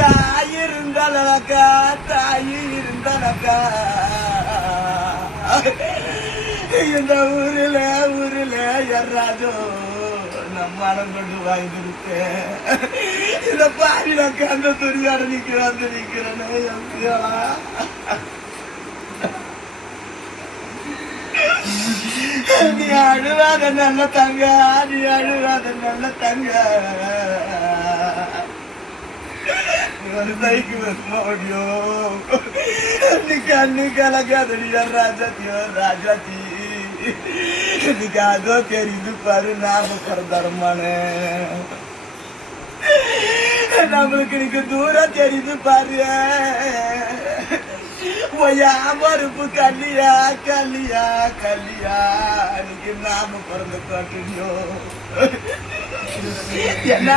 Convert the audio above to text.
தாய் இருந்தாலக்கா தாய் இருந்தாலக்கா இந்த ஊருல யாராஜோ நம்மாலம் கொண்டு வாங்கிருக்கேன் இந்த பாரிலக்கா அந்த துணியாட நிக்கிறேன் நீ அழுவாத நல்ல தங்க நீ அழுவாத நல்ல தங்க ஒரு தைக்கு வரமாடியோ நீ கண்ணு கலக்காதடியா ராஜாத்தி இன்னைக்கு அதோ தெரியுது பாரு நாம பிறந்தரமான நம்மளுக்கு இன்னைக்கு தூரம் தெரியுது பாரு மறுப்பு கல்லியா இன்னைக்கு நாம பிறந்த காட்டுடியோ என்ன